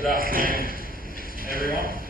Good afternoon, everyone.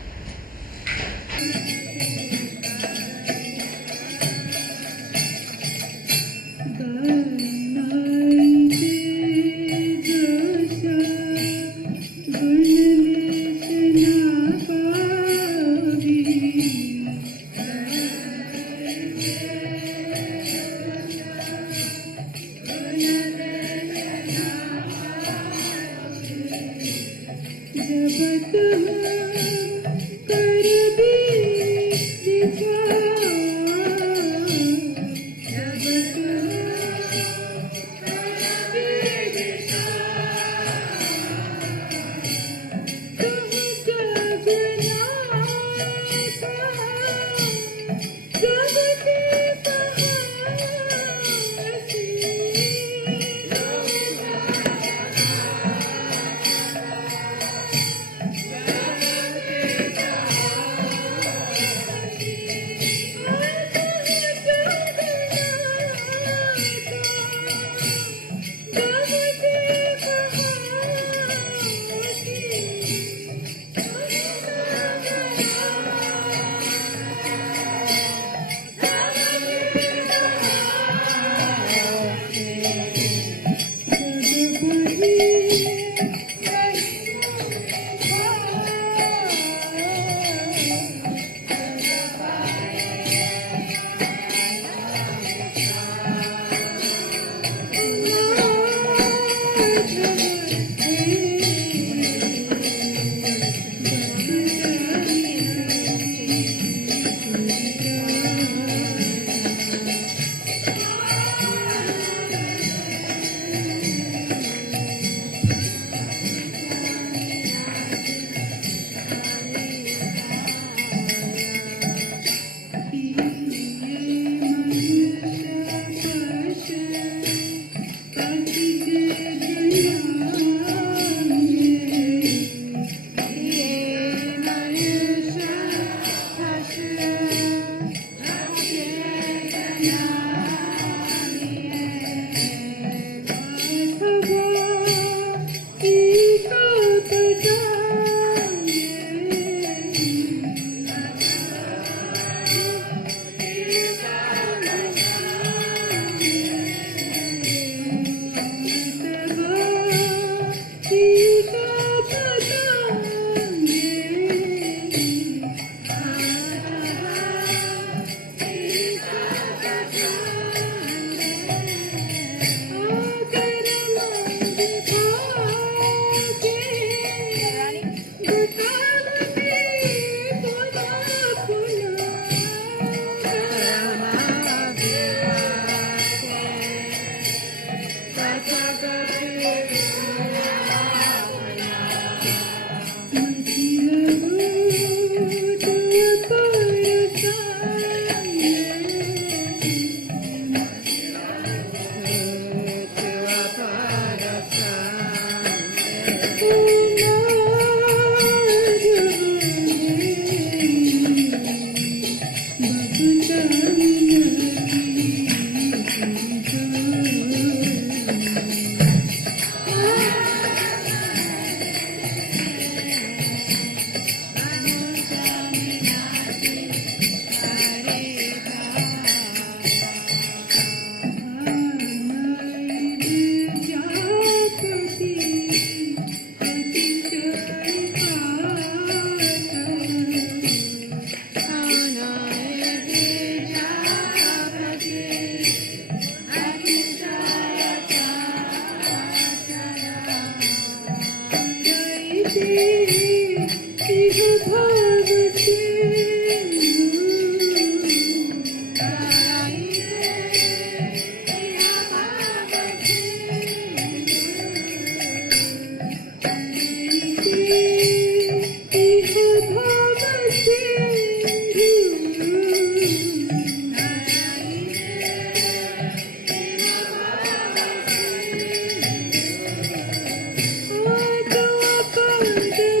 Thank you.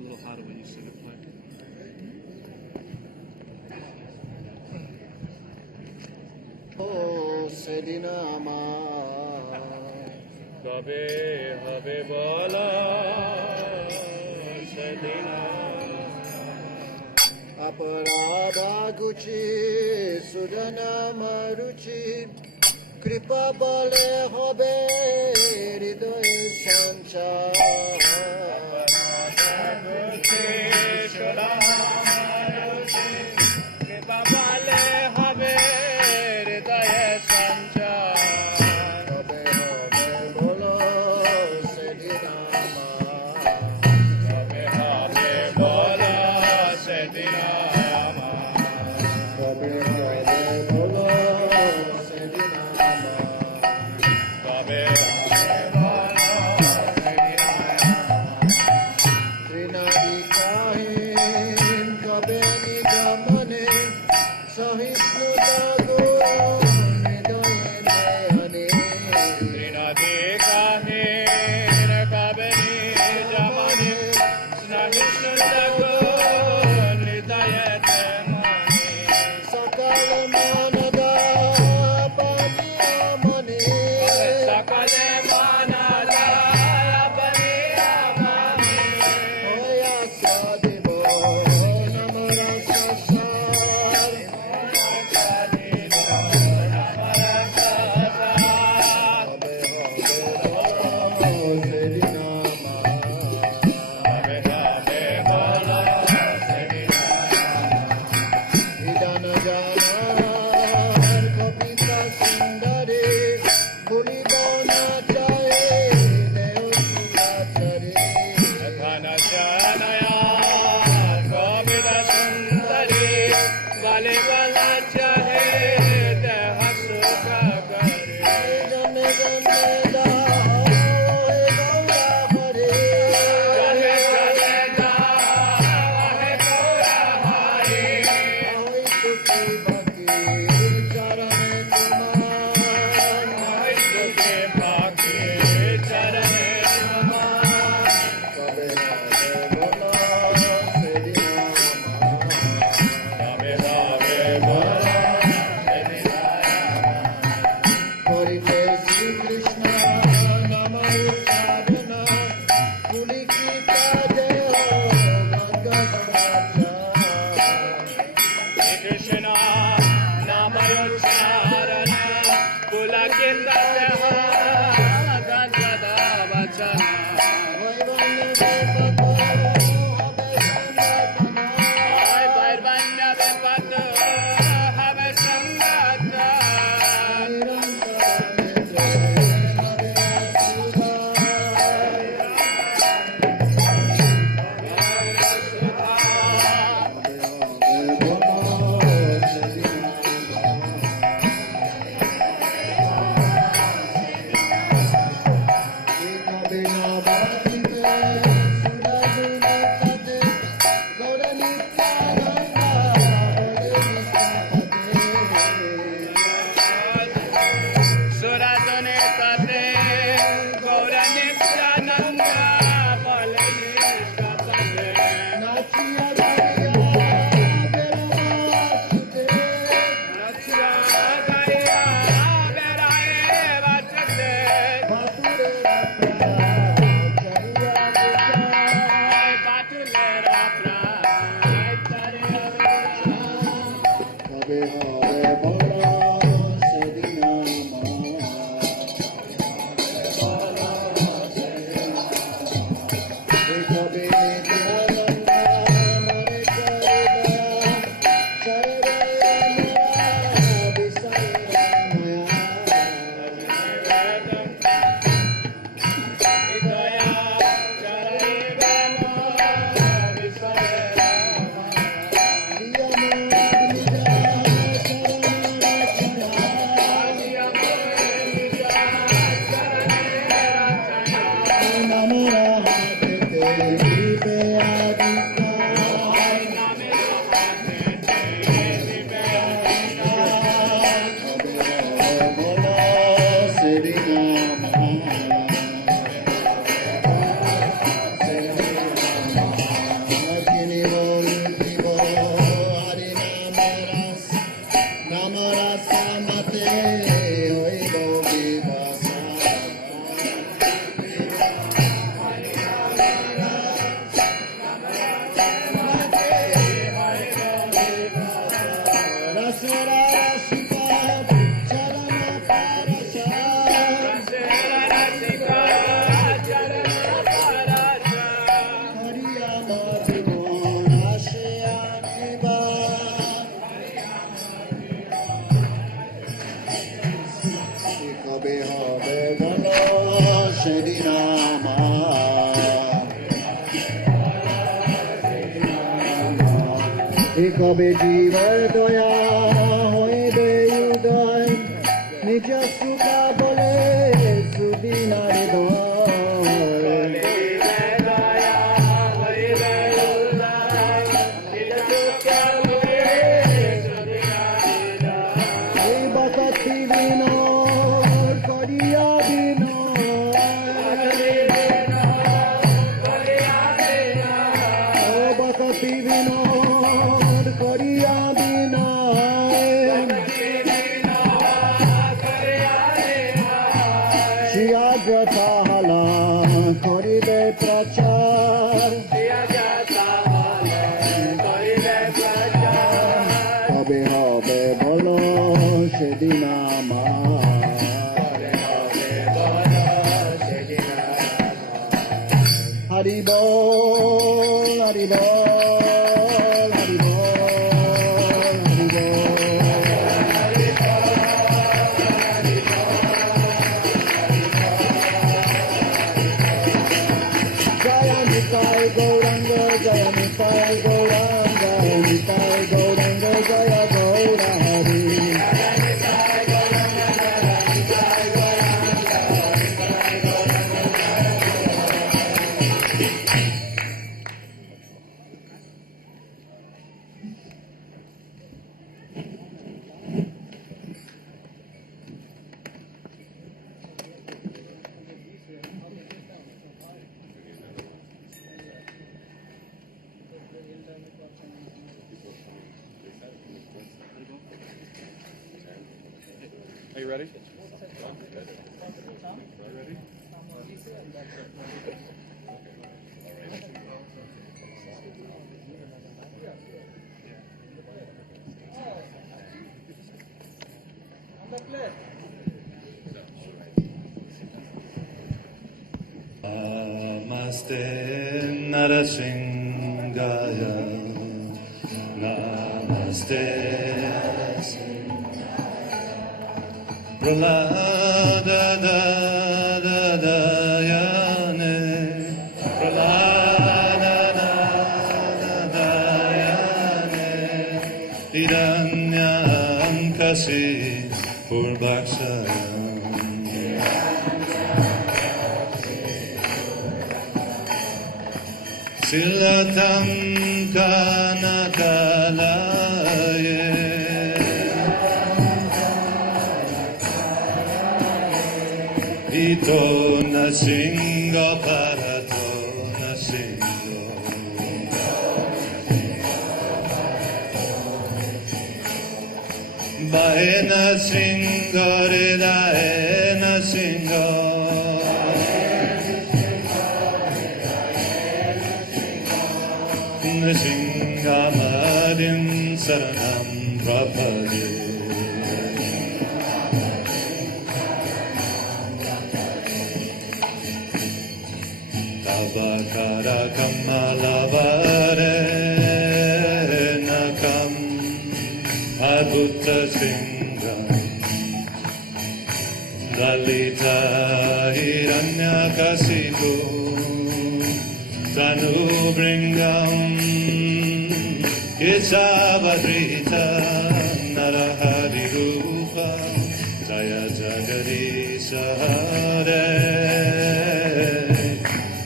a little hotter when you sing it, Mike. সেদিন আমার কবে হবে বলা সেদিন अपराधा गुची सुदन मरुचि कृपा बले होबे हृदय संचार কৃপা বলে হবে হৃদয় সঞ্চার কবে হবে বলো সেদিন আমার কবে হবে বলা সেদিন কবে হবে বলো সেদিন আমার কবে হবে বলা সেদিন Nama. কবে জীবর দয়া হইবে উদয় নিজ সুখা বলে সুদিনার দয় এই বকতি বিনোদ করিয়া বকতি বিনোদ করিয়া তাহলা করিবে প্রচার কবে হবে বলো সেদিন আমার হরিব হরিব হরিব Gauranga, Jaya Nitai Gauranga, Nitai Gauranga, Jaya Gaura Hari. Are you ready? Namaste Narasingaya. Namaste Pralada da da da yane. Pralada da da da yane. Hiranyakasi Purvaksayam. Silatam kanakalaye. Ito nasinga parato nasingo. Bae nasingo redae nasingo. Nashingamadim saranam prapade. Tabakara kamalavare nakam adutta singham. Lalita hiranyakasitu Tanubringam Isavadrita Narahari Rupa Jaya Jagadisha Hare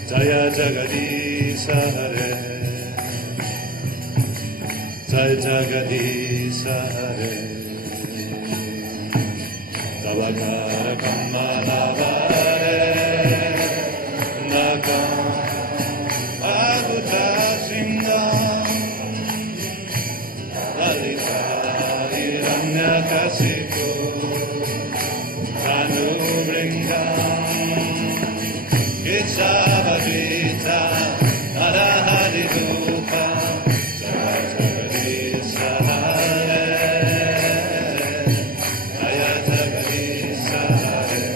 Jaya Jagadisha Hare Jaya Jagadisha Hare Tavakara Kamalavare Nakam Kasiku Tanubringam Isavadita Narahari Rupa Jagadisha Hare Jaya Jagadisha Hare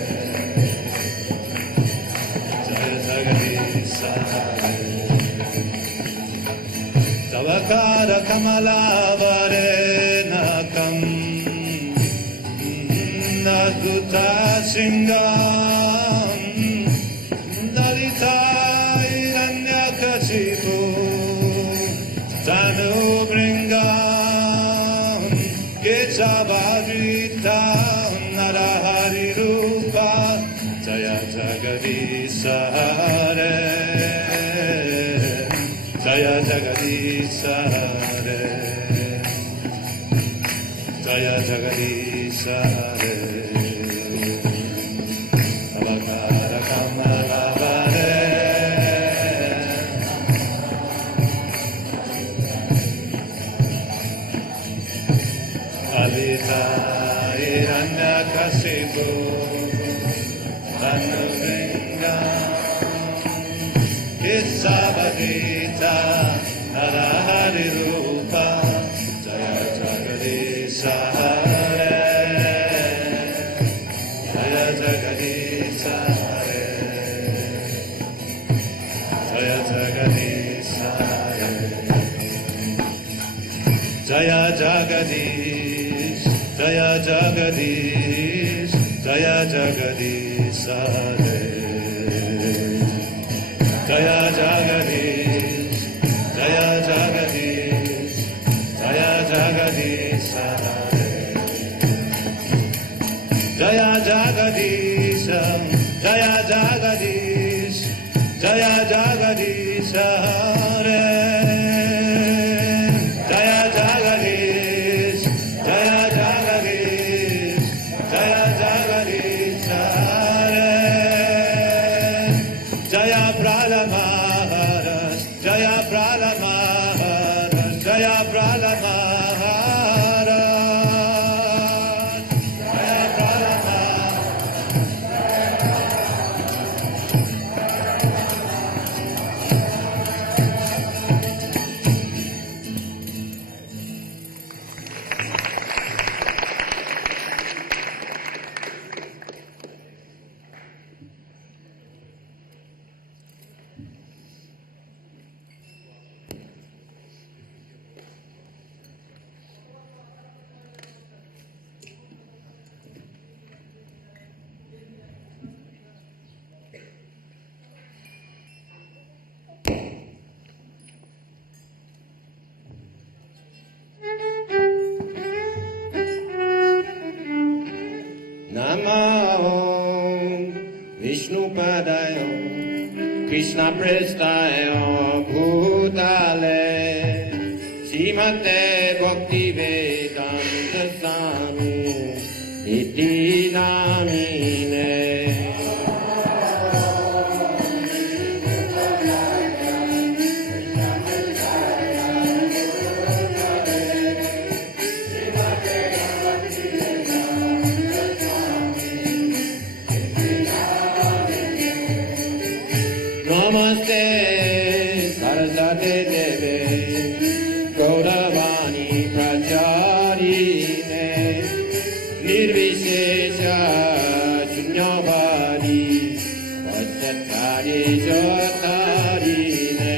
Jaya Jagadisha Hare Tavakara Kamalavare Nakam Naguta Singam Jaya Jagadisha Hare Jaya Jagadisha Hare Avakara Kamala Hare Alita Iranya Kasipu Tanuvenga Isabadita Narahari Rupa Jaya Jagadisha Hare Jaya Jagadisha Hare Jaya Jagadisha Hare Jaya Jagadish Jaya Jagadish Jaya Jagadish Hare Jaya Jagadish Jaya Jagadish Jaya Jagadish Hare Jaya Jagadish Jaya Jagadish Jaya Jagadish Hare Jaya Jagadish Jaya Jagadish Jaya Jagadish Hare Jaya Prala Maharaj Jaya Prala Maharaj Jaya Prala Maharaj Jaya Prala Maharaj Namo Vishnupadaya Krishna Prestaya Bhutale Srimate Bhakti Vedanta Swami Iti Namine Namaste Saraswati Deve Gauravani Pracharine Nirvishesha Shunyavadi Vajjatari Jatarine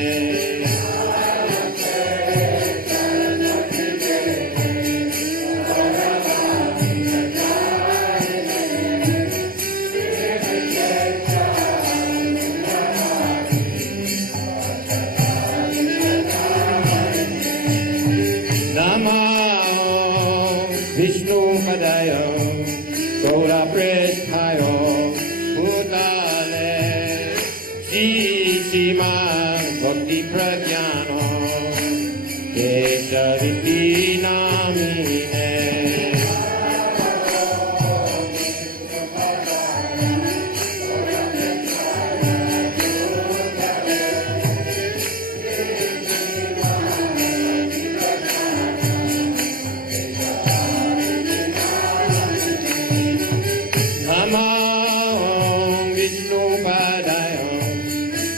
Namo Vishnu Padaya Gaura Presthayo Bhutale Shishima Bhakti Pragyano Keshaviti Namine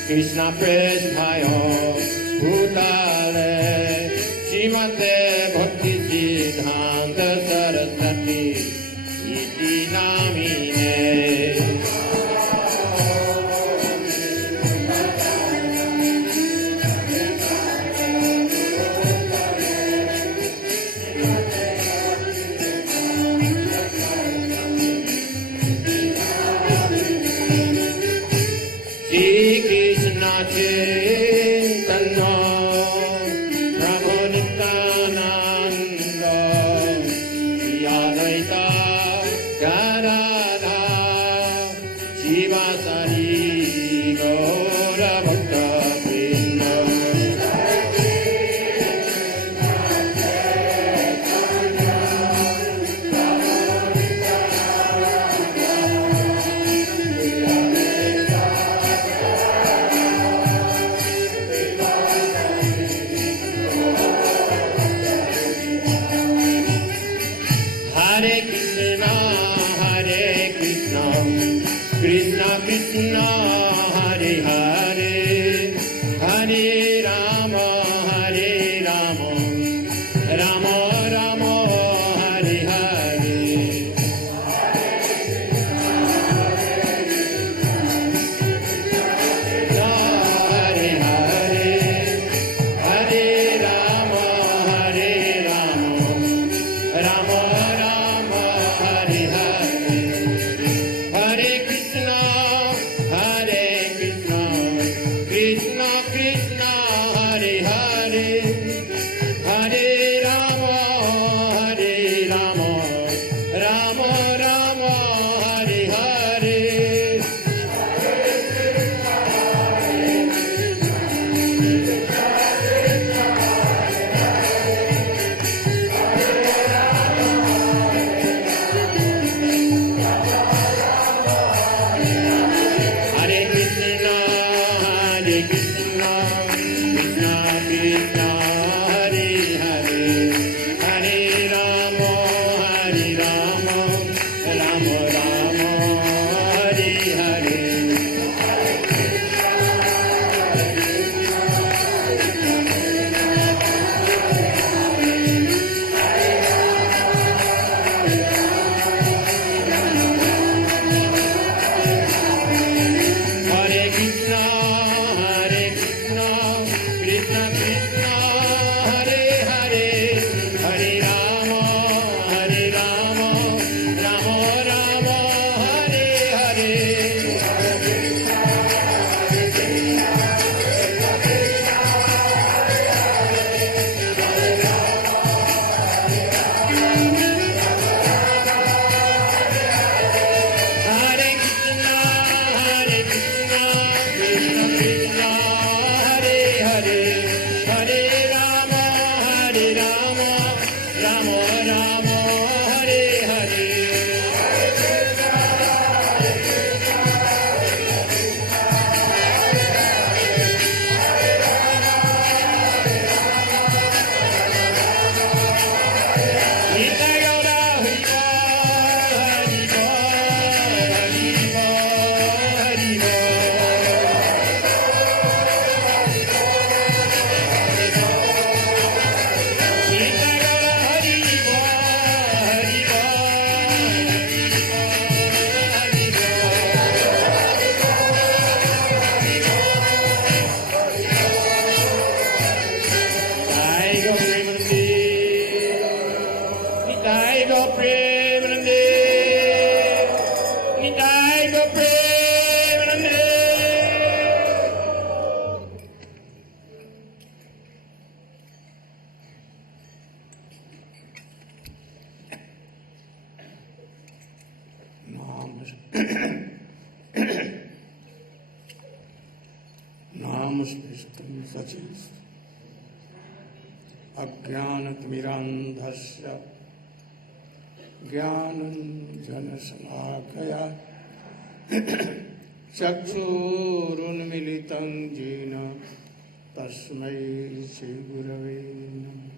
Krishna Presthayo Bhutale Srimate Bhakti Siddhanta Saraswati Iti Namine Krishna Chaitanya Prabhu Nityananda Yadaita Gadadha Shivasari Gaura Bhakta Vrinda नामस्पृष्टं सचेत् अज्ञानतिमिरान्धस्य ज्ञानाञ्जनशलाकया चक्षुरुन्मीलितं येन तस्मै श्रीगुरवे नमः।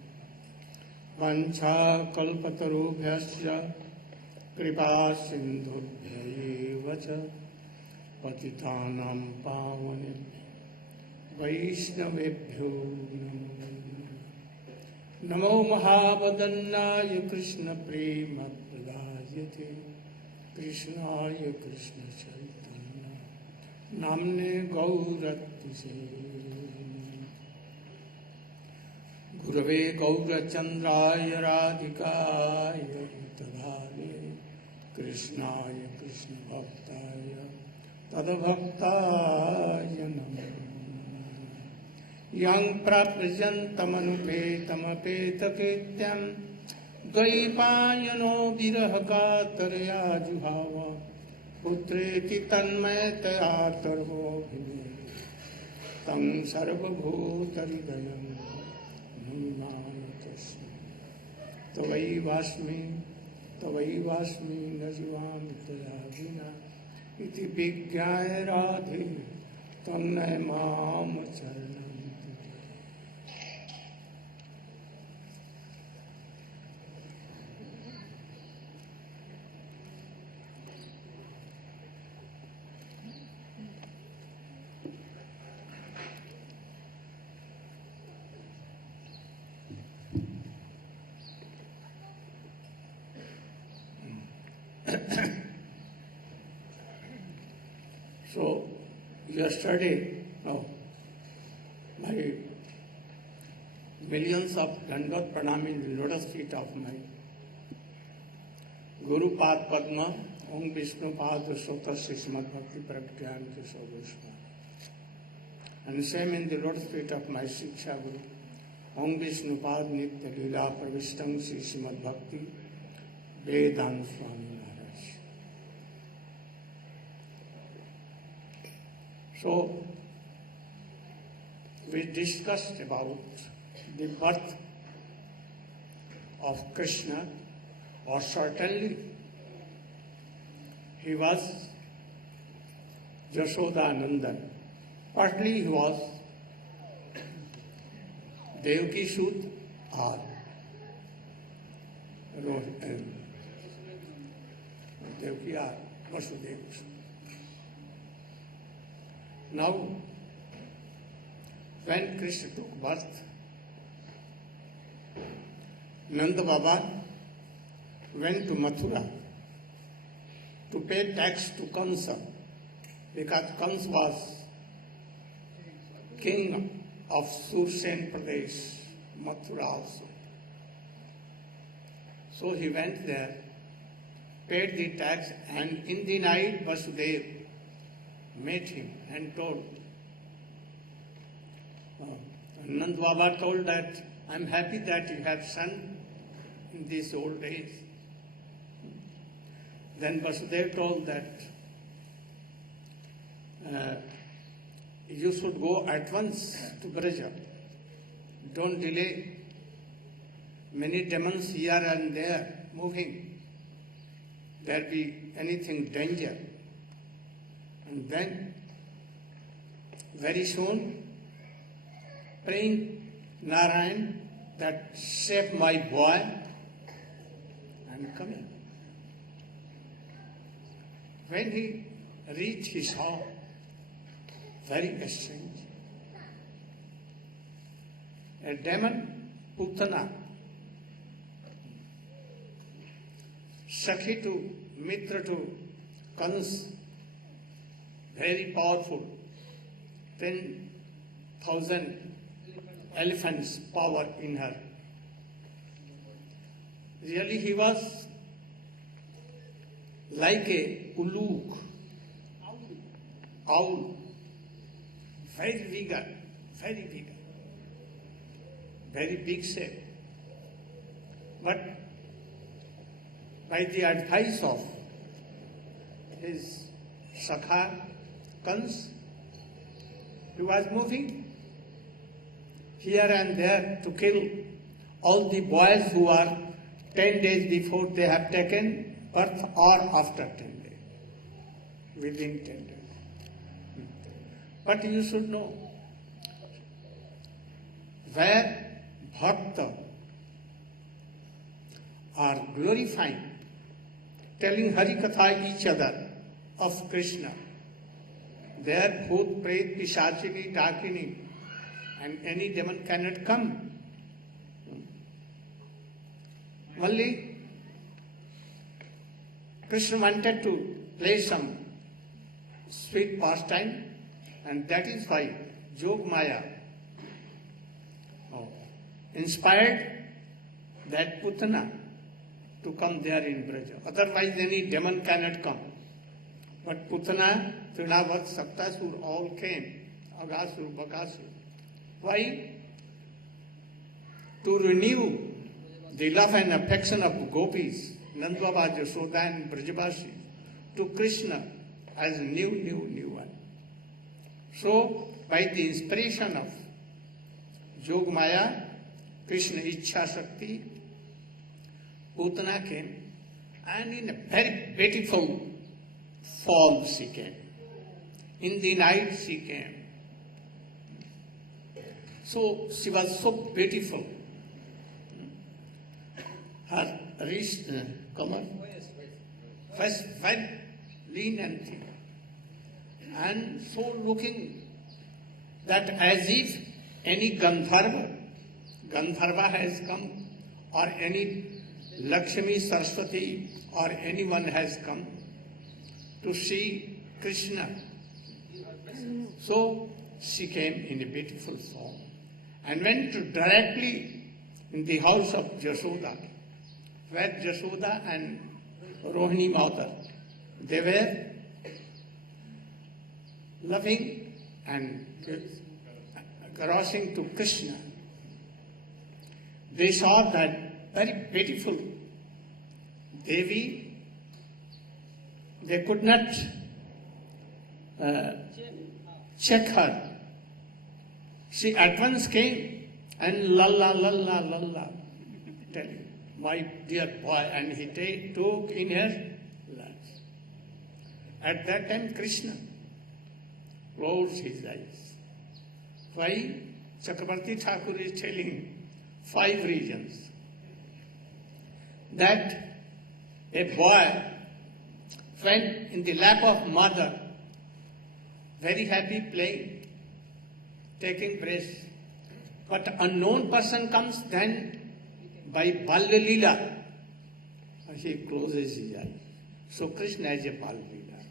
वाञ्छाकल्पतरुभ्यश्च कृपासिन्धुभ्यैव च पतितानां पावनेभ्यो वैष्णवेभ्यो नमो महावदन्नाय कृष्णप्रेमप्रदायते कृष्णाय कृष्णचैतन्य नाम्ने गौरत्से गुरवे गौरचन्द्राय राधिकाय तदाले कृष्णाय कृष्णभक्ताय तद्भक्ताय नमः। यं प्रव्रजन्तमनुपेतमपेतकृत्यं द्वैपायनो विरहकातरया जुहाव पुत्रेति तन्मयतया तर्वोऽभिने तं सर्वभूतहृदयं नमामि तस्मै। तवैवास्मि न जीवामि त्वया विना इति विज्ञाय राधे तन्नय माम चरणं। So yesterday, my millions of Dandavat Pranam in the lotus feet of my Guru Pad Padma, Om Vishnu Pad Sota Srimad Bhakti Pragyan Kishore Goswami. And same in the lotus feet of my Shiksha Guru, Om Vishnu Pad Nitya Lila Pravishtam Srimad Bhakti Vedanta Swami Maharaj. So, we discussed about the birth of Krishna, or certainly he was Yashoda Nandan. Partly he was Devaki Sud or Devaki or Vasudeva Sud. Now, when Krishna took birth, Nanda Baba went to Mathura to pay tax to Kamsa, because Kamsa was king of Sursen Pradesh, Mathura also. So he went there, paid the tax, and in the night Vasudeva met him and told, Nand Baba told that, I'm happy that you have son in these old days. Then Vasudeva told that you should go at once to Braja. Don't delay. Many demons here and there moving. There be anything danger. And then, very soon, praying Narayana that save my boy and come in. When he reached his home, very strange. A demon, Putana, Sakhi to Mitra to Kans, very powerful, 10,000 elephants power in her. Really he was like a uluk, owl, very vigor, very big shape. But by the advice of his Sakha, Kans, he was moving here and there to kill all the boys who are 10 days before they have taken birth or after 10 days, within 10 days. But you should know, where Bhakta are glorifying, telling Harikatha each other of Krishna, there Bhut, Pret, Pishachini, Dakini, and any demon cannot come. Only Krishna wanted to play some sweet pastime, and that is why Jog Maya inspired that Putana to come there in Braja. Otherwise any demon cannot come. But Putana, Trilavat, Saptasur all came, Agasur, Bakasur. Why? To renew the love and affection of gopis, Nandbaba, Yashoda and Brajabasi, to Krishna as new one. So, by the inspiration of Jog Maya, Krishna Ichha Shakti, Putana came, and in a very beautiful form she came. In the night she came. So she was so beautiful. Her wrist, first very lean and thin, and so looking that as if any Gandharva has come, or any Lakshmi, Saraswati, or anyone has come to see Krishna So she came in a beautiful form and went directly in the house of Jashoda, where Jashoda and Rohini mother, they were loving and caressing to Krishna. They saw that very beautiful Devi. They could not check her. She at once came and lalla, lalla, lalla, telling, my dear boy, and he took in her laps. At that time, Krishna closed his eyes. Why? Chakravarti Thakur is telling 5 reasons. That a boy, when in the lap of mother, very happy playing, taking breath, but unknown person comes, then by Balya Leela, he closes his eyes. So Krishna is a Balya Leela.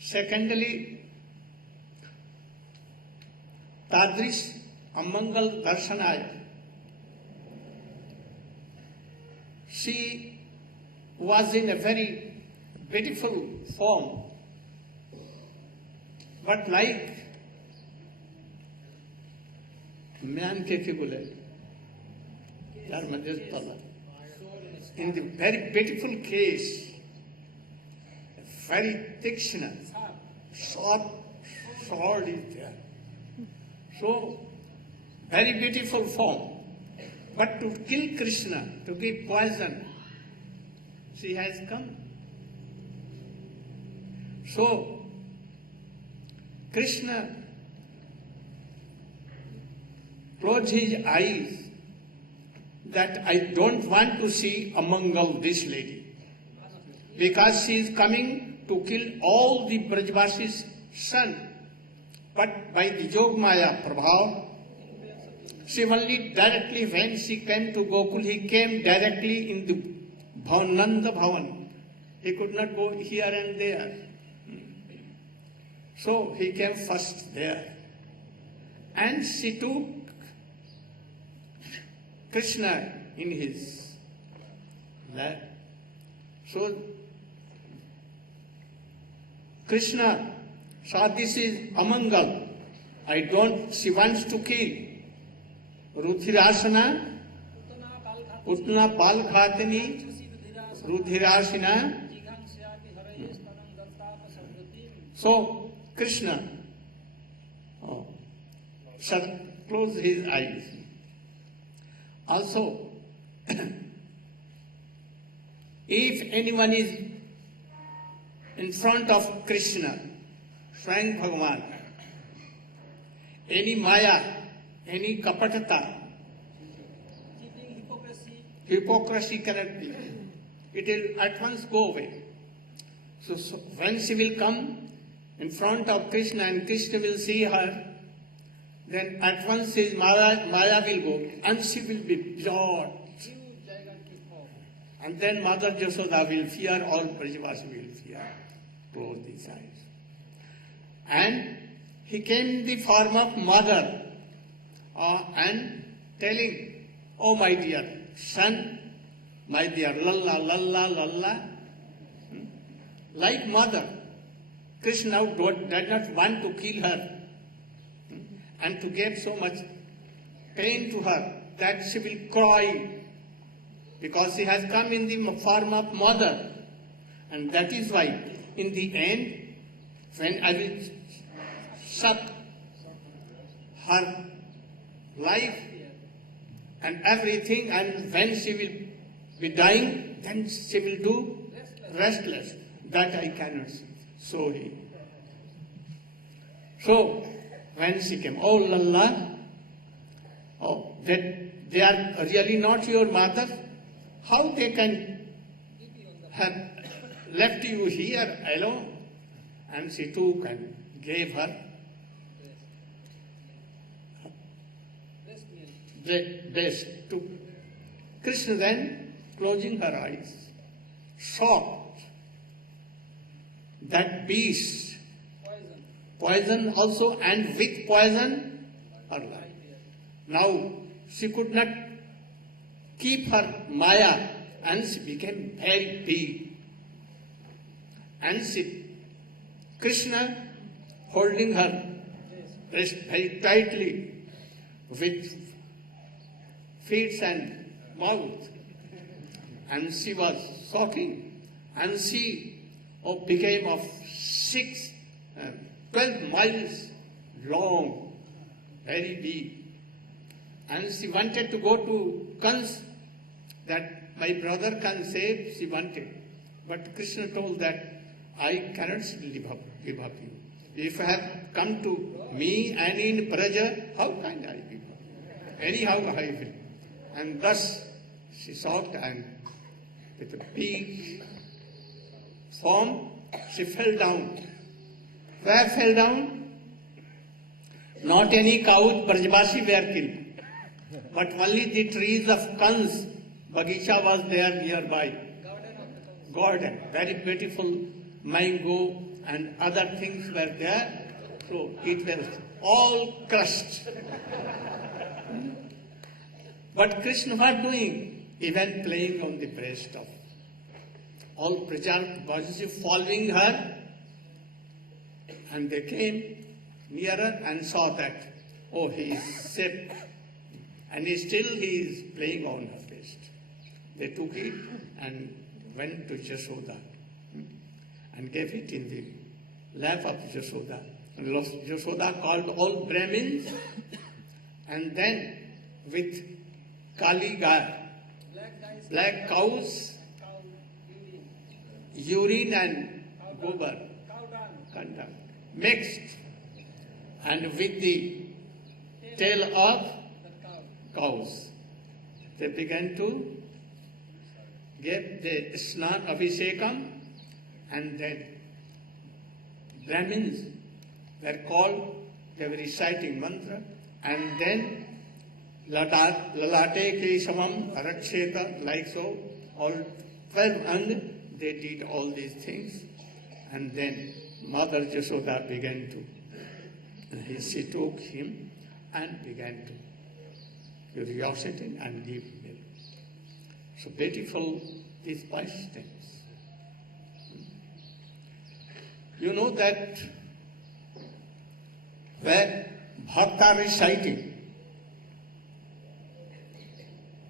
Secondly, Tadrish Amangal Darshanaya. She was in a very beautiful form, but like man capable, in the very beautiful case, very Tikshna, sword is there. So, very beautiful form. But to kill Krishna, to give poison, she has come. So, Krishna closed his eyes that I don't want to see Amangal, this lady, because she is coming to kill all the Brajvasi's son. But by the Yog Maya Prabhav, she only directly, when she came to Gokul, he came directly in the Nanda Bhavan. He could not go here and there. So he came first there. And she took Krishna in his lap. So Krishna saw this is Amangal. She wants to kill. Ruthirasana, Utna Pal Khatani, Ruthirasana. So Krishna closed his eyes. Also, if anyone is in front of Krishna, Swayam Bhagavan, any Maya, any kapatata, hypocrisy cannot be. It will at once go away. So when she will come in front of Krishna and Krishna will see her, then at once his Maya will go and she will be pure. And then Mother Jashoda will fear, all Brajavasi will fear. Close these eyes. And he came in the form of mother and telling, oh my dear son, my dear lalla, lalla, lalla. Like mother, Krishna did not want to kill her and to give so much pain to her that she will cry because she has come in the form of mother. And that is why in the end, when I will suck her life and everything, and when she will be dying, then she will do restless. That I cannot see. So when she came, oh lalla, oh, that they are really not your mother? How they can have left you here alone? And she took and gave her best to Krishna. Then, closing her eyes, shocked that beast, poison also, and with poison her life. Now she could not keep her Maya, and she became very big. And Krishna holding her breast very tightly with feet and mouth, and she was shocking, and she became of 12 miles long, very big, and she wanted to go to Kans, that my brother can save, she wanted, but Krishna told that I cannot give up you. If you have come to me and in Praja, how can I give up? Anyhow I will. And thus she shocked, and with a big form, she fell down. Where fell down? Not any cows, Brajvasi were killed, but only the trees of Kans, Bagicha was there nearby. Garden, very beautiful mango and other things were there, so it was all crushed. But Krishna was doing, even playing on the breast of all Praja was following her, and they came nearer and saw that, oh, he is safe, and he is playing on her breast. They took it and went to Jashoda and gave it in the lap of Jashoda. And Jashoda called all Brahmins, and then with Kali Gaya, black cows, urine and gobar, dung, mixed, and with the tail of cows, they began to give the snan abhishekam, and then Brahmins were called, they were reciting mantra, and then lalate keshamam araksheta, like so, all 12, and they did all these things, and then Mother Jashoda began to, she took him and began to curiosity and give milk. So beautiful these pastimes. You know that where bhakta reciting,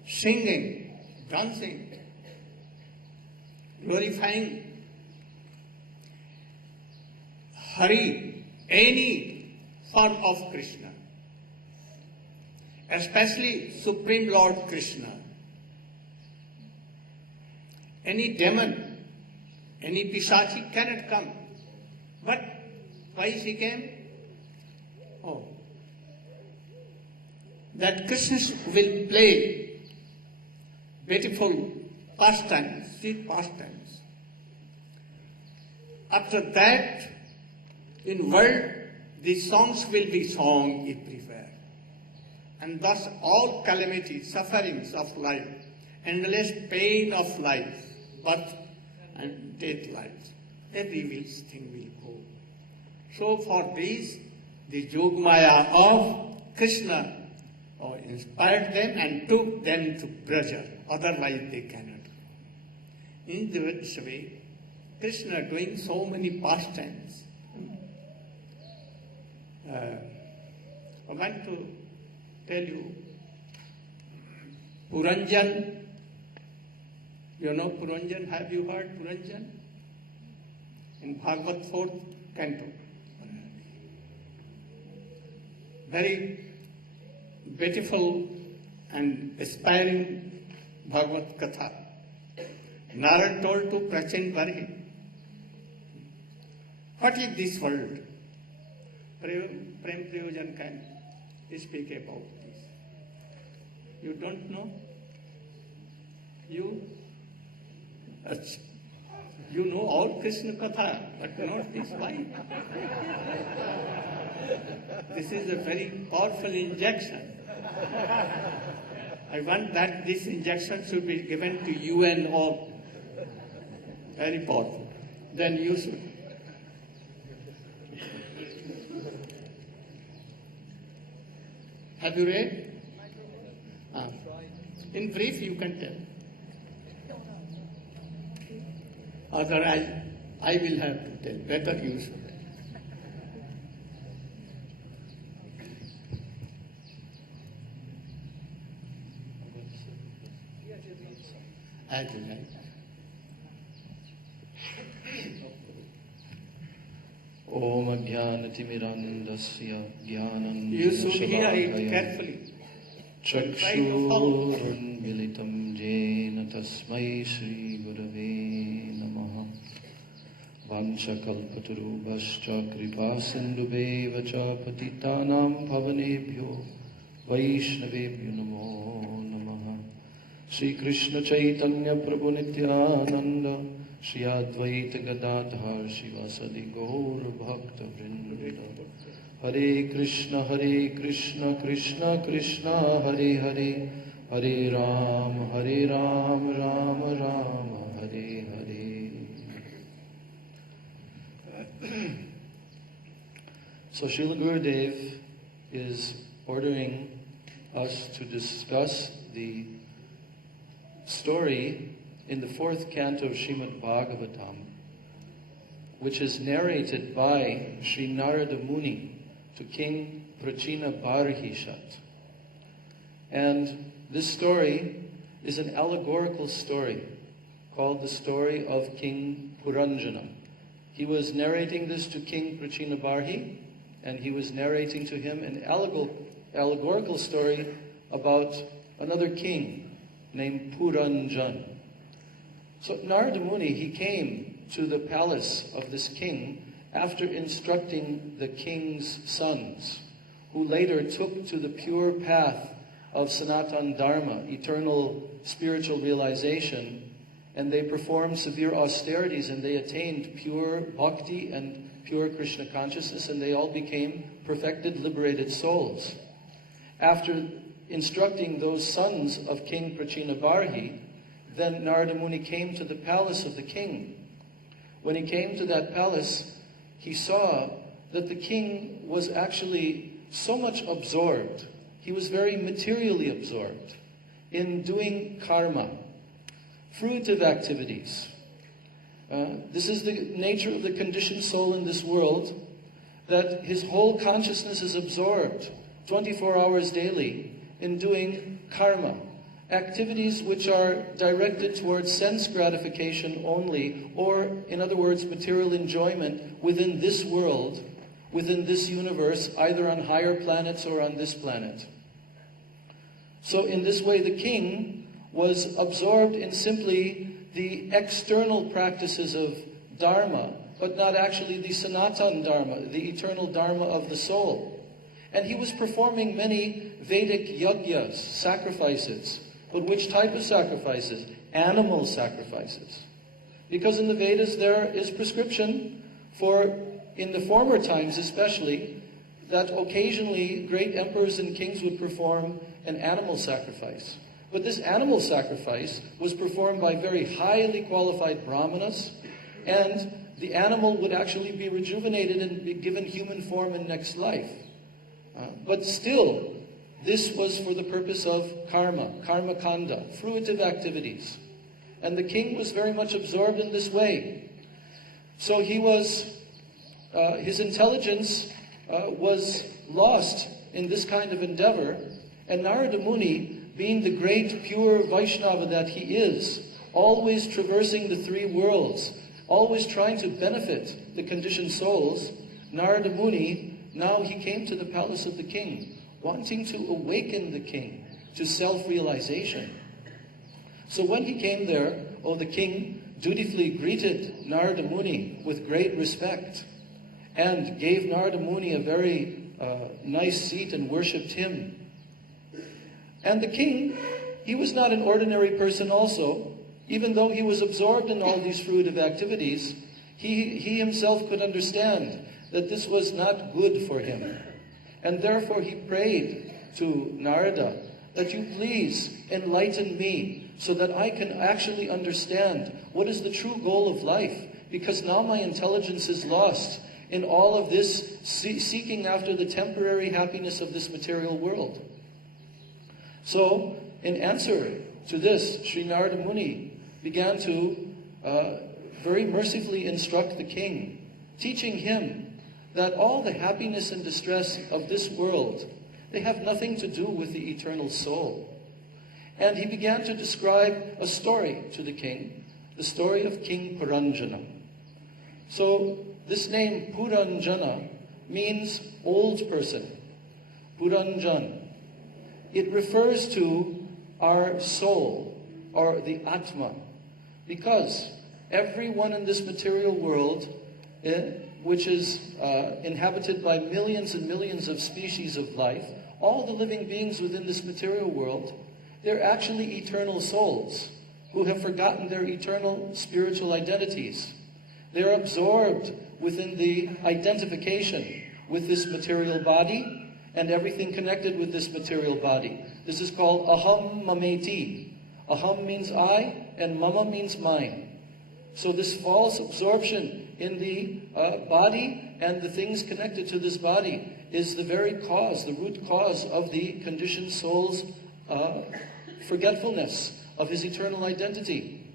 singing, dancing, glorifying Hari, any form of Krishna, especially Supreme Lord Krishna, any demon, any pisachi cannot come. But why she came? Oh, that Krishna will play beautiful pastimes, sweet pastimes. After that, in world, the songs will be sung everywhere. And thus all calamities, sufferings of life, endless pain of life, birth and death life, every thing will go. So for this, the Yogmaya of Krishna inspired them and took them to Braja, otherwise they cannot. In this way, Krishna doing so many pastimes. I want to tell you, Puranjan, you know Puranjan, have you heard Puranjan? In Bhagavad 4th canto. Very beautiful and aspiring Bhagavad Katha. Narad told to Prachin Bari, what is this world? Prem Prayojan can speak about this. You don't know? You know all Krishna Katha, but not this. Why? This is a very powerful injection. I want that this injection should be given to you and all. Very powerful. Then you should. Have you read? In brief, you can tell. Otherwise, I will have to tell. Better you should. As you like. Om Ajnanatimirandasya Jnanam You should hear it carefully. Chakshurunmilitam Jena Tasmai Shri Gurave Namaha Vanchakalpatarubhascha Kripasindubheva Cha Patitanam Pavanebhyo Vaishnavebhyo Namo Namaha Shri Krishna Chaitanya Prabhu Nityananda Shri Advaita Gadadhar Shivasadi Gaur Bhakta Vrinda Hare Krishna Krishna Krishna Hare Hare Hare Ram Ram Rama Hare Hare. So Srila Gurudeva is ordering us to discuss the story in the 4th canto of Srimad Bhagavatam, which is narrated by Sri Narada Muni to King Prachina Barhishat. And this story is an allegorical story called the story of King Puranjana. He was narrating this to King Prachina Barhi, and he was narrating to him an allegorical story about another king named Puranjan. So Narada Muni, he came to the palace of this king after instructing the king's sons, who later took to the pure path of Sanatana Dharma, eternal spiritual realization, and they performed severe austerities and they attained pure bhakti and pure Krishna consciousness, and they all became perfected, liberated souls. After instructing those sons of King Prachina Barhi, then Narada Muni came to the palace of the king. When he came to that palace, he saw that the king was actually so much absorbed. He was very materially absorbed in doing karma, fruitive activities. This is the nature of the conditioned soul in this world, that his whole consciousness is absorbed 24 hours daily in doing karma, activities which are directed towards sense gratification only, or, in other words, material enjoyment within this world, within this universe, either on higher planets or on this planet. So in this way, the king was absorbed in simply the external practices of Dharma, but not actually the Sanatana Dharma, the eternal Dharma of the soul. And he was performing many Vedic yajnas, sacrifices. But which type of sacrifices? Animal sacrifices. Because in the Vedas there is prescription for, in the former times especially, that occasionally great emperors and kings would perform an animal sacrifice. But this animal sacrifice was performed by very highly qualified brahmanas, and the animal would actually be rejuvenated and be given human form in next life. But still, this was for the purpose of karma, karma kanda, fruitive activities. And the king was very much absorbed in this way. So he was, his intelligence was lost in this kind of endeavor. And Narada Muni, being the great pure Vaishnava that he is, always traversing the three worlds, always trying to benefit the conditioned souls, Narada Muni, now he came to the palace of the king, wanting to awaken the king to self-realization. So when he came there, the king dutifully greeted Narada Muni with great respect and gave Narada Muni a very nice seat and worshipped him. And the king, he was not an ordinary person also. Even though he was absorbed in all these fruitive activities, he himself could understand that this was not good for him. And therefore he prayed to Narada that you please enlighten me so that I can actually understand what is the true goal of life, because now my intelligence is lost in all of this seeking after the temporary happiness of this material world. So, in answer to this, Sri Narada Muni began to very mercifully instruct the king, teaching him that all the happiness and distress of this world, they have nothing to do with the eternal soul. And he began to describe a story to the king, the story of King Puranjana. So this name Puranjana means old person, Puranjan. It refers to our soul, or the Atma, because everyone in this material world, which is inhabited by millions and millions of species of life, all the living beings within this material world, they're actually eternal souls who have forgotten their eternal spiritual identities. They're absorbed within the identification with this material body and everything connected with this material body. This is called aham mameti. Aham means I, and mama means mine. So this false absorption in the body and the things connected to this body is the very cause, the root cause of the conditioned soul's forgetfulness of his eternal identity.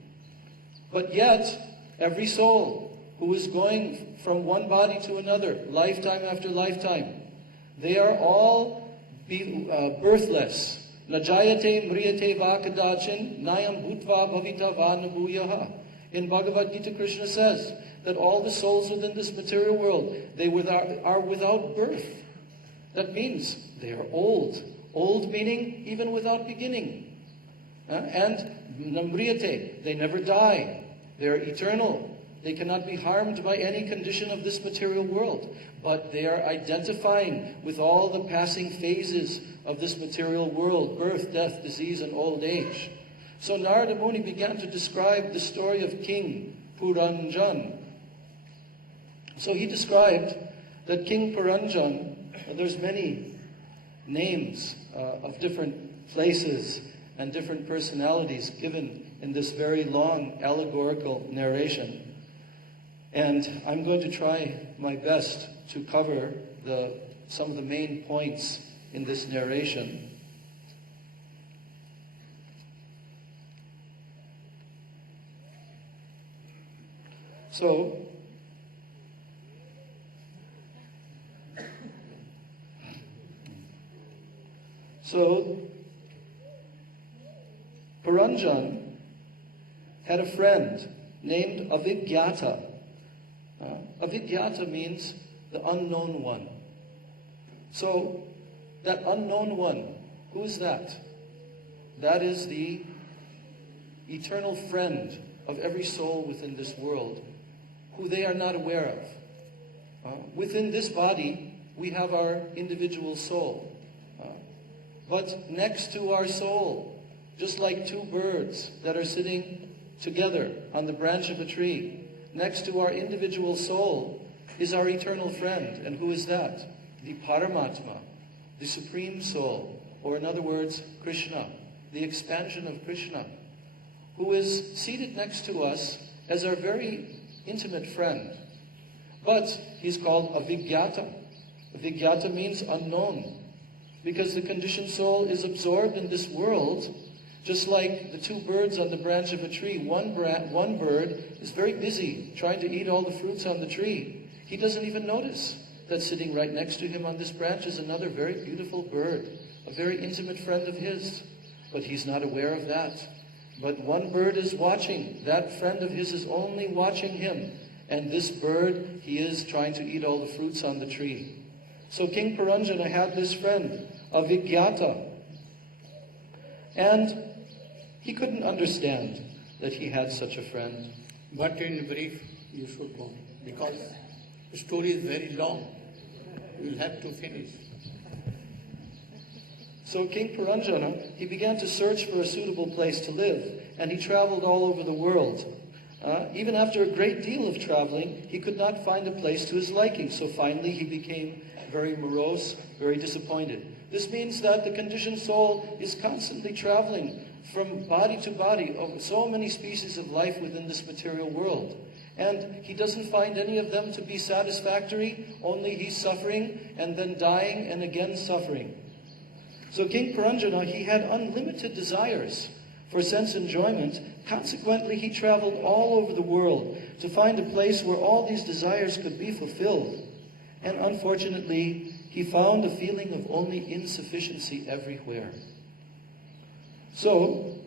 But yet, every soul who is going from one body to another, lifetime after lifetime, they are all birthless. Najayate mriyate vakadachin nayam bhutva bhavita vanabhuyaha. In Bhagavad Gita, Krishna says that all the souls within this material world, they are without birth. That means they are old. Old meaning even without beginning. And namriyate, they never die. They are eternal. They cannot be harmed by any condition of this material world. But they are identifying with all the passing phases of this material world: birth, death, disease, and old age. So Narada Muni began to describe the story of King Puranjan. So he described that King Puranjan, there's many names of different places and different personalities given in this very long allegorical narration. And I'm going to try my best to cover some of the main points in this narration. So Puranjan had a friend named Avigyata. Avigyata means the unknown one. So that unknown one, who is that? That is the eternal friend of every soul within this world, who they are not aware of. Within this body, we have our individual soul. But next to our soul, just like two birds that are sitting together on the branch of a tree, next to our individual soul is our eternal friend. And who is that? The Paramatma, the Supreme Soul, or in other words, Krishna, the expansion of Krishna, who is seated next to us as our very intimate friend. But he's called Avigyata. Avigyata means unknown, because the conditioned soul is absorbed in this world, just like the two birds on the branch of a tree. One bird is very busy trying to eat all the fruits on the tree. He doesn't even notice that sitting right next to him on this branch is another very beautiful bird, a very intimate friend of his. But he's not aware of that. But one bird is watching. That friend of his is only watching him. And this bird, he is trying to eat all the fruits on the tree. So King Puranjana had this friend, Avigyata. And he couldn't understand that he had such a friend. But in brief, you should go, because the story is very long. You'll have to finish. So King Puranjana, he began to search for a suitable place to live, and he traveled all over the world. Even after a great deal of traveling, he could not find a place to his liking. So finally he became very morose, very disappointed. This means that the conditioned soul is constantly traveling from body to body of so many species of life within this material world. And he doesn't find any of them to be satisfactory, only he's suffering and then dying and again suffering. So King Puranjana, he had unlimited desires for sense enjoyment. Consequently, he traveled all over the world to find a place where all these desires could be fulfilled. And unfortunately, he found a feeling of only insufficiency everywhere. So,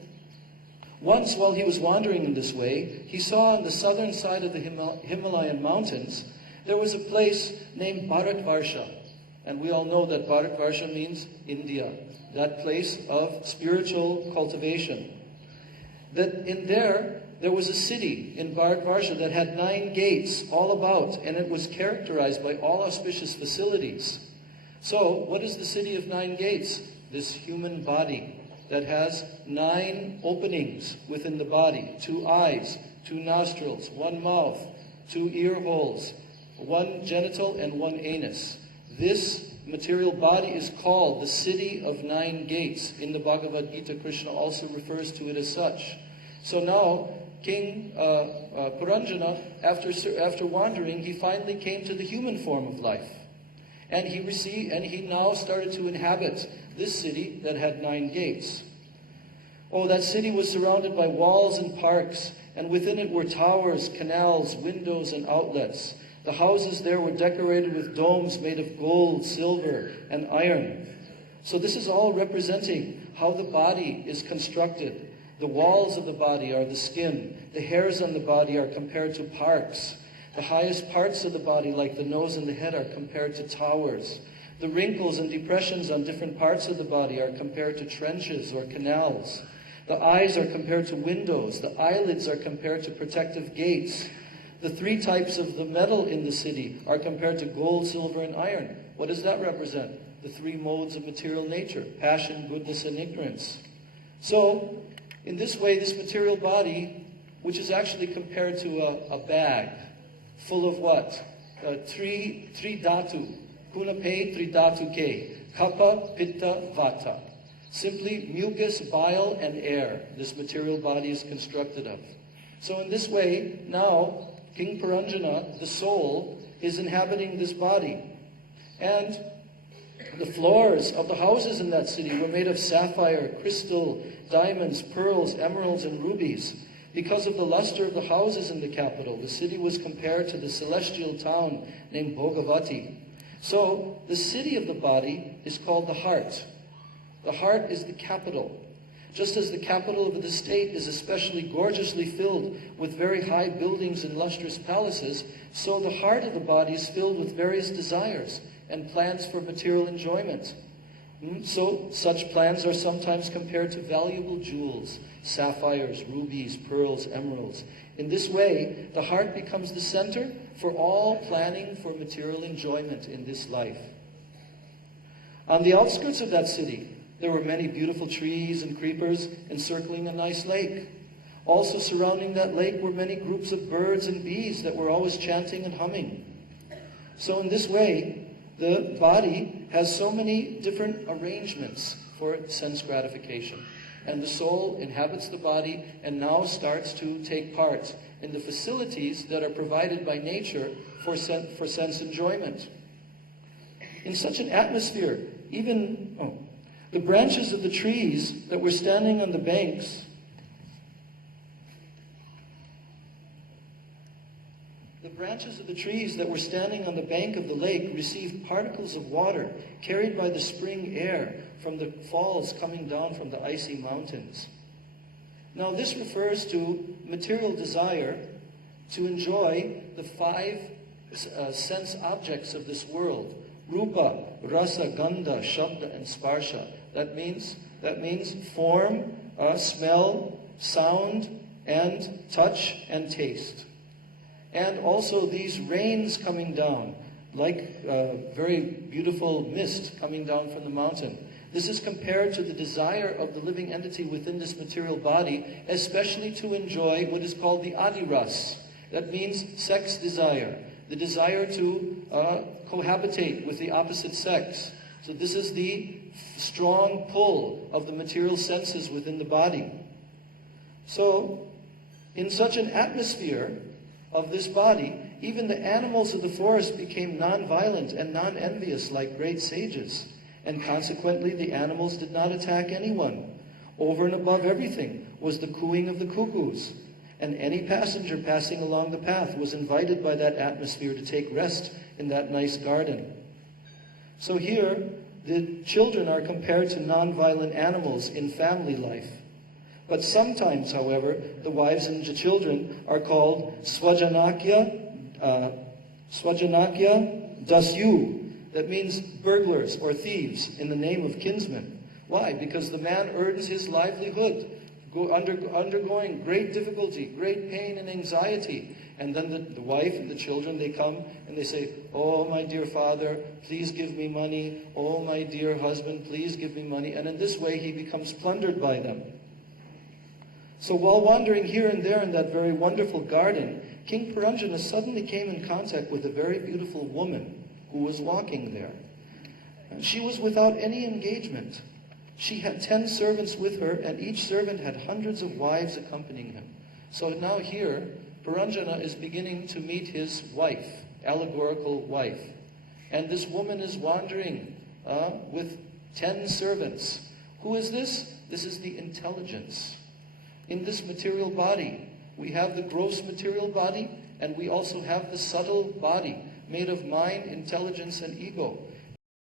once while he was wandering in this way, he saw on the southern side of the Himalayan mountains, there was a place named Bharatvarsha. And we all know that Bharatvarsha means India, that place of spiritual cultivation. That in there was a city in Bharatvarsha that had 9 gates all about, and it was characterized by all auspicious facilities. So, what is the city of 9 gates? This human body that has 9 openings within the body, 2 eyes, 2 nostrils, 1 mouth, 2 ear holes, 1 genital and 1 anus. This material body is called the city of 9 gates. In the Bhagavad Gita, Krishna also refers to it as such. So now, King Puranjana, after wandering, he finally came to the human form of life. And he now started to inhabit this city that had 9 gates. Oh, that city was surrounded by walls and parks, and within it were towers, canals, windows, and outlets. The houses there were decorated with domes made of gold, silver, and iron. So this is all representing how the body is constructed. The walls of the body are the skin. The hairs on the body are compared to parks. The highest parts of the body, like the nose and the head, are compared to towers. The wrinkles and depressions on different parts of the body are compared to trenches or canals. The eyes are compared to windows. The eyelids are compared to protective gates. The 3 types of the metal in the city are compared to gold, silver, and iron. What does that represent? The 3 modes of material nature: passion, goodness, and ignorance. So, in this way, this material body, which is actually compared to a bag, full of what? 3 dhatu. Punape 3 dhatu ke. Kapha, pitta, vata. Simply mucus, bile, and air, this material body is constructed of. So in this way, now, King Puranjana, the soul, is inhabiting this body. And the floors of the houses in that city were made of sapphire, crystal, diamonds, pearls, emeralds, and rubies. Because of the luster of the houses in the capital, the city was compared to the celestial town named Bhogavati. So, the city of the body is called the heart. The heart is the capital. Just as the capital of the state is especially gorgeously filled with very high buildings and lustrous palaces, so the heart of the body is filled with various desires and plans for material enjoyment. So, such plans are sometimes compared to valuable jewels, sapphires, rubies, pearls, emeralds. In this way, the heart becomes the center for all planning for material enjoyment in this life. On the outskirts of that city, there were many beautiful trees and creepers encircling a nice lake. Also surrounding that lake were many groups of birds and bees that were always chanting and humming. So in this way, the body has so many different arrangements for sense gratification. And the soul inhabits the body and now starts to take part in the facilities that are provided by nature for sense enjoyment. In such an atmosphere, even the branches of the trees that were standing on the banks of the lake received particles of water carried by the spring air from the falls coming down from the icy mountains. Now this refers to material desire to enjoy the 5 sense objects of this world: rupa, rasa, gandha, shabda, and sparsha. That means form, smell, sound, and touch and taste. And also these rains coming down, like very beautiful mist coming down from the mountain. This is compared to the desire of the living entity within this material body, especially to enjoy what is called the adiras. That means sex desire, the desire to cohabitate with the opposite sex. So this is the strong pull of the material senses within the body. So, in such an atmosphere, of this body, even the animals of the forest became non-violent and non-envious like great sages. And consequently, the animals did not attack anyone. Over and above everything was the cooing of the cuckoos. And any passenger passing along the path was invited by that atmosphere to take rest in that nice garden. So here, the children are compared to non-violent animals in family life. But sometimes, however, the wives and the children are called swajanakya dasyu. That means burglars or thieves in the name of kinsmen. Why? Because the man earns his livelihood, undergoing great difficulty, great pain and anxiety. And then the wife and the children, they come and they say, "Oh, my dear father, please give me money. Oh, my dear husband, please give me money." And in this way, he becomes plundered by them. So while wandering here and there in that very wonderful garden, King Puranjana suddenly came in contact with a very beautiful woman who was walking there. And she was without any engagement. She had 10 servants with her, and each servant had hundreds of wives accompanying him. So now here, Puranjana is beginning to meet his wife, allegorical wife. And this woman is wandering with 10 servants. Who is this? This is the intelligence. In this material body, we have the gross material body, and we also have the subtle body, made of mind, intelligence, and ego.